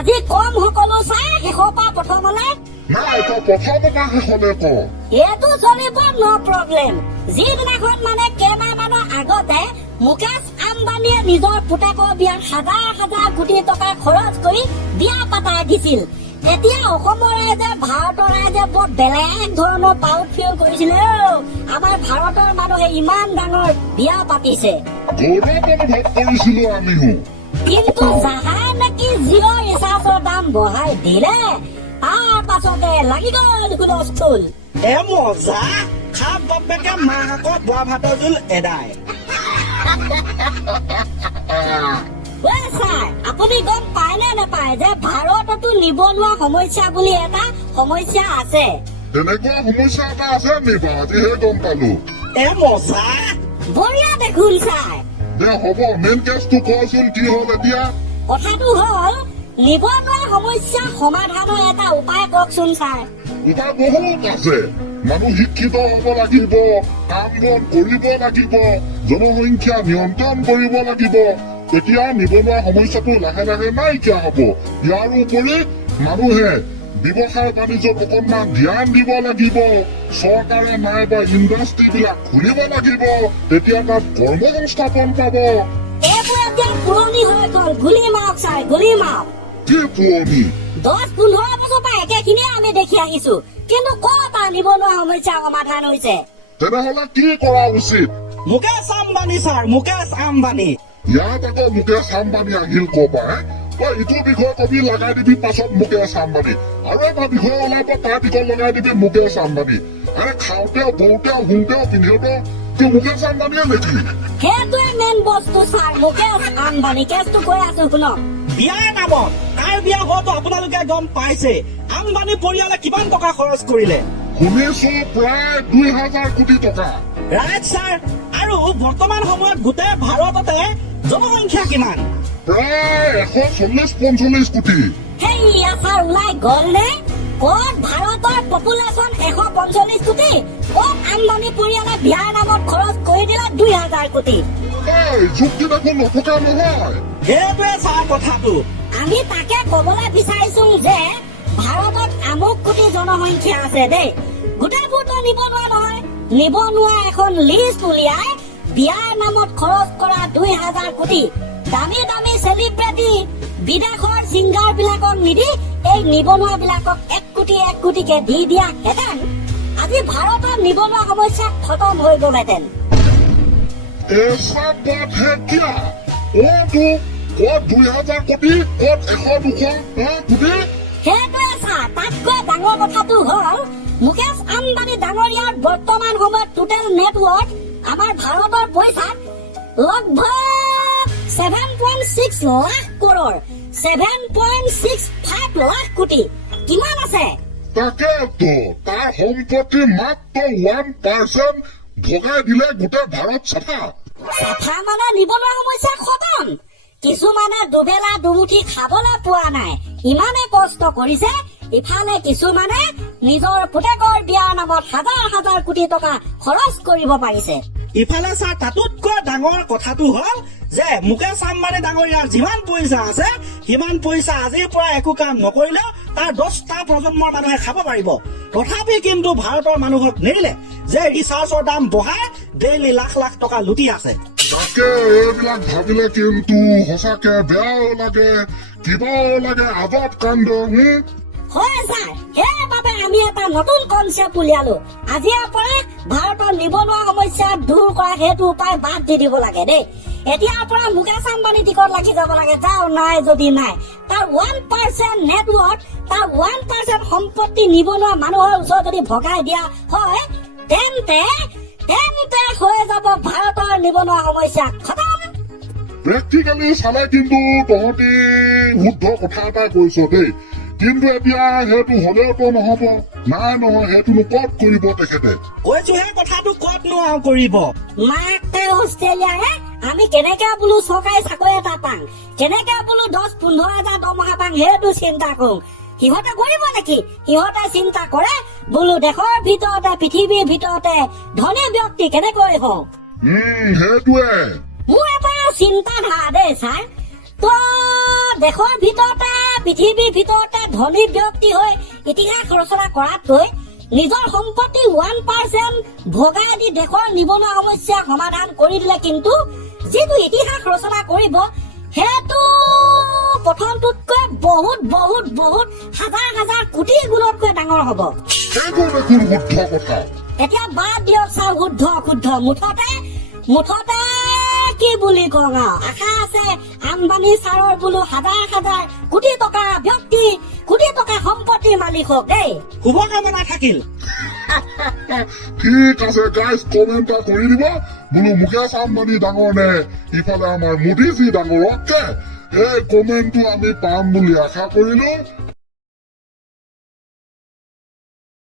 আজি কম সকলো চাই শেষৰ পৰা প্ৰথমলৈ নাই তই প্ৰথমৰ পৰা শেষলৈ ক এইটো চলিব ন প্ৰব্লেম যিদিনাখন মানে কেইমাহমানৰ আগতে মুকেশ আম্বানীয়ে নিজৰ পুতেকৰ বিয়াত হাজাৰ হাজাৰ কোটি টকা খৰচ কৰি বিয়া পাতাই দিছিল তেতিয়া অসমৰ ৰাইজে ভাৰতৰ ৰাইজে বৰ বেলেগ ধৰণৰ প্ৰাউড ফিল কৰিছিলে আমাৰ ভাৰতৰ মানুহে ইমান ডাঙৰ বিয়া পাতিছে গৌৰৱ অনুভৱ কৰিছিলো আমিও কিন্তু যাহা নেকি জিঅ' ৰিচাৰ্জৰ দাম বঢ়াই দিলে তাৰ পাছতে লাগি গ'ল হুলস্থুল এ মজা খাপ বাপেকে মাহাকক বোৱা ভাতৰ জোল এদাই ছাৰ আপুনি গম পায় নে নাপায় যে ভাৰততো নিবনুৱা সমস্যা বুলি এটা সমস্যা আছে তেনেকুৱা সমস্যা এটা আছে নিবা আজিহে গম পালো এ মজা বঢ়িয়া দেখোন ছাৰ দে হ'ব মেইন কেছটো কচোন কি হ'ল এতিয়া কথাটো হ'ল নিবনুৱা সমস্যা সমাধানৰ এটা উপায় কওকচোন ছাৰ উপায় বহুত আছে মানুহ শিক্ষিত হ'ব লাগিব কাম বন কৰিব লাগিব জনসংখ্যা নিয়ন্ত্ৰণ কৰিব লাগিব তেতিয়া নিবনুৱা সমস্যাটো লাহে লাহে নাইকিয়া হ'ব ইয়াৰ উপৰি মানুহে ব্যৱসায় বাণিজ্যত অকণমান ধ্যান দিব লাগিব চৰকাৰে নাইবা ইণ্ডাষ্ট্ৰী বিলাক খুলিব লাগিব তেতিয়া তাত কৰ্মসংস্থাপন পাব এইবোৰ এতিয়া পুৰণি হৈ গ'ল গুলী মাৰক ছাৰ গুলী মাৰক কি পুৰণি 10-15 বছৰ পৰা একেখিনিয়ে আমি দেখি আহিছো কিন্তু ক'ত নিবনুৱা সমস্যা সমাধান হৈছে তেনেহলে কি কৰা উচিত মুকেশ আম্বানী ছাৰ মুকেশ আম্বানী ইয়াত আকৌ মুকেশ আম্বানী আহিল ক'বা তই ইটো বিষয় কবি লগাই দিবি পাছত মুকেশ আম্বানী আৰু এটা বিষয় ওলাব তাৰ বিষয় লগাই দিবি মুকেশ আম্বানী আৰে খাওঁতেও বওঁতেও শুওঁতেও পিন্ধোতেও কি মুকেশ আম্বানীয়ে নেকি সেইটোৱে মেইন বস্তু ছাৰ মুকেশ আম্বানী কেছটো কৈ আছো শুনক বিয়াৰ নামত কাৰ বিয়া হয়তো আপোনালোকে গম পাইছে আম্বানী পৰিয়ালে কিমান টকা খৰচ কৰিলে শুনিছো প্ৰায় 2000 কোটি টকা ৰাইট ছাৰ আৰু বৰ্তমান সময়ত গোটেই ভাৰততে জনসংখ্যা কিমান প্ৰায় 140-45 কোটি সেইয়া ছাৰ ওলাই গ'ল নে ক'ত ভাৰতৰ পপুলেশ্যন 145 কোটি ক'ত আম্বানী পৰিয়ালে বিয়াৰ নামত খৰচ কৰি দিলে 2000 কোটি এই যুক্তি দেখোন নথকা নহয় সেইটোৱে ছাৰ কথাটো আমি তাকে ক'বলৈ বিচাৰিছো যে ভাৰতত আমুক কোটি জনসংখ্যা আছে দেই গোটেইবোৰতো নিবনুৱা নহয় নিবনুৱা এখন লিষ্ট উলিয়াই বিয়াৰ নামত খৰচ কৰা 2000 কোটি দামী দামী চেলিব্ৰিটি বিদেশৰ ছিংগাৰ বিলাকক নিদি এই নিবনুৱা বিলাকক 1 কোটিকে দি দিয়া হেঁতেন আজি ভাৰতৰ নিবনুৱা সমস্যা খতম হৈ গ'লহেঁতেন ऐसा बात है क्या ओ तू ক'ত 2000 কোটি ক'ত 100-200 কোটি সেইটোৱে ছাৰ তাতকৈ ডাঙৰ কথাটো হ'ল মুকেশ আম্বানী ডাঙৰীয়াৰ বৰ্তমান সময়ত টোটেল নেটৱৰ্ক আমাৰ ভাৰতৰ পইচাত লগভগ 7.6 লাখ কৰোৰ 7.65 লাখ কোটি কিমান আছে তাকেতো তাৰ সম্পত্তি মাত্ৰ 1% ভগাই দিলে গোটেই ভাৰত চাফা চাফা মানে নিবনুৱা সমস্যা খতম কিছুমানে দুবেলা দুমুঠি খাবলৈ পোৱা নাই ইমানে কষ্ট কৰিছে ইফালে কিছুমানে নিজৰ পুতেকৰ বিয়াৰ নামত হাজাৰ হাজাৰ কোটি টকা খৰচ কৰিব পাৰিছে ইফালে ছাৰ তাতোতকৈ ডাঙৰ কথাটো হ'ল যে মুকেশ আম্বানী ডাঙৰীয়াৰ যিমান পইচা আছে সিমান পইচা আজিৰ পৰা একো কাম নকৰিলেও তাৰ 10টা প্ৰজন্মৰ মানুহে খাব পাৰিব তথাপি কিন্তু ভাৰতৰ মানুহক নেৰিলে যে ৰিচাৰ্জৰ দাম বঢ়াই ডেইলি লাখ লাখ টকা লুটি আছে তাকে এইবিলাক ভাবিলে কিন্তু সঁচাকে বেয়াও লাগে কিবাও লাগে আজাব কাণ্ড হয় ছাৰ সেইবাবে আমি এটা নতুন কনচেপ্ট উলিয়ালো আজিৰ পৰা ভাৰতৰ নিবনুৱা সমস্যা দূৰ কৰা সেইটো উপায় বাদ দি দিব লাগে দেই এতিয়াৰ পৰা মুকেশ আম্বানী টিকট লাগি যাব লাগে যাও নাই যদি নাই তাৰ 1% নেটৱৰ্ক তাৰ 1% সম্পত্তি নিবনুৱা মানুহৰ ওচৰত যদি ভগাই দিয়া হয় তেন্তে হৈ যাব ভাৰতৰ নিবনুৱা সমস্যা খতম প্ৰেক্টিকেলি চালে কিন্তু তহঁতি শুদ্ধ কথা এটা কৈছ দেই কিন্তু এতিয়া সেইটো হলেওতো নহব নাই নহয় সেইটোনো ক'ত কৰিব তেখেতে কৈছোহে কথাটো ক'তনো আৰু কৰিব মাকে অষ্ট্ৰেলিয়াৰে আমি কেনেকে বোলো চৰকাৰী চাকৰি এটা পাম কেনেকে বোলো 10-15 হাজাৰ দৰমহা পাম সেইটো চিন্তা কৰো সিহঁতে কৰিব নেকি সিহঁতে চিন্তা কৰে বোলো দেশৰ ভিতৰতে পৃথিৱীৰ ভিতৰতে ধনী ব্যক্তি কেনেকৈ হওঁ সেইটোৱে মোৰ এটা চিন্তাধাৰা দেই ছাৰ তো দেশৰ ভিতৰতে পৃথিৱীৰ ভিতৰতে ধনী ব্যক্তি হৈ ইতিহাস ৰচনা কৰাতকৈ নিজৰ সম্পত্তি 1% ভগাই দি দেশৰ নিবনুৱা সমস্যা সমাধান কৰি দিলে কিন্তু যিটো ইতিহাস ৰচনা কৰিব সেইটো প্ৰথমটোতকৈ বহুত বহুত বহুত হাজাৰ হাজাৰ কোটি গুণতকৈ ডাঙৰ হ'ব। সেইটো দেখোন শুদ্ধ কথা। এতিয়া বাদ দিয়ক ছাৰ শুদ্ধ শুদ্ধ মুঠতে কি বুলি কওঁ আৰু আশা আছে আম্বানী ছাৰৰ বোলো হাজাৰ হাজাৰ কোটি টকা ব্যক্তি কোটি টকা সম্পত্তিৰ মালিক হওক দেই। শুভকামনা থাকিল। ঠিক আছে গাইজ, কমেণ্ট এটা কৰি দিব বোলো মুকেশ আম্বানী ডাঙৰ নে ইফালে আমাৰ মোদীজী ডাঙৰ। অকে, এই কমেণ্টটো আমি পাম বুলি আশা কৰিলো।